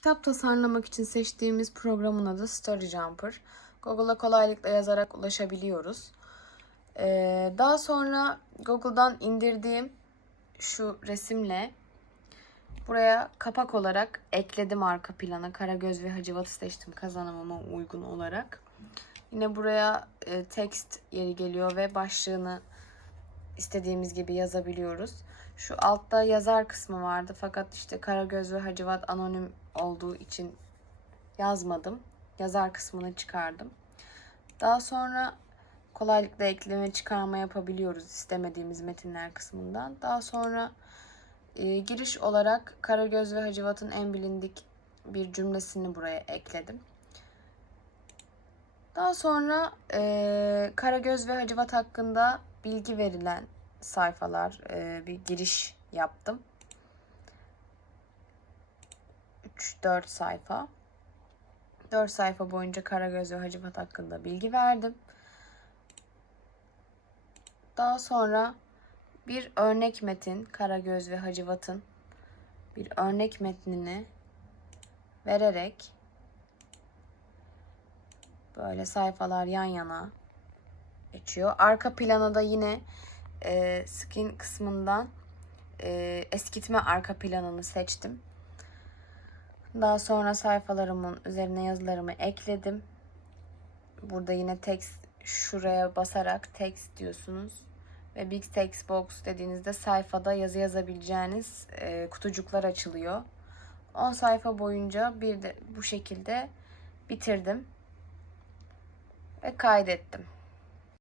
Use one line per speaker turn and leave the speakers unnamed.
Kitap tasarlamak için seçtiğimiz programın adı Story Jumper. Google'a kolaylıkla yazarak ulaşabiliyoruz. Ee, daha sonra Google'dan indirdiğim şu resimle buraya kapak olarak ekledim arka plana. Karagöz ve Hacivat'ı seçtim kazanımıma uygun olarak. Yine buraya e, text yeri geliyor ve başlığını istediğimiz gibi yazabiliyoruz. Şu altta yazar kısmı vardı fakat işte Karagöz ve Hacivat anonim olduğu için yazmadım. Yazar kısmını çıkardım. Daha sonra kolaylıkla ekleme çıkarma yapabiliyoruz istemediğimiz metinler kısmından. Daha sonra e, giriş olarak Karagöz ve Hacivat'ın en bilindik bir cümlesini buraya ekledim. Daha sonra e, Karagöz ve Hacivat hakkında bilgi verilen sayfalar e, bir giriş yaptım. 3-4 sayfa. 4 sayfa boyunca Karagöz ve Hacivat hakkında bilgi verdim. Daha sonra bir örnek metin Karagöz ve Hacivat'ın bir örnek metnini vererek böyle sayfalar yan yana geçiyor. Arka plana da yine e, skin kısmından e, eskitme arka planını seçtim. Daha sonra sayfalarımın üzerine yazılarımı ekledim. Burada yine text şuraya basarak text diyorsunuz. Ve Big Text Box dediğinizde sayfada yazı yazabileceğiniz e, kutucuklar açılıyor. 10 sayfa boyunca bir de bu şekilde bitirdim ve kaydettim.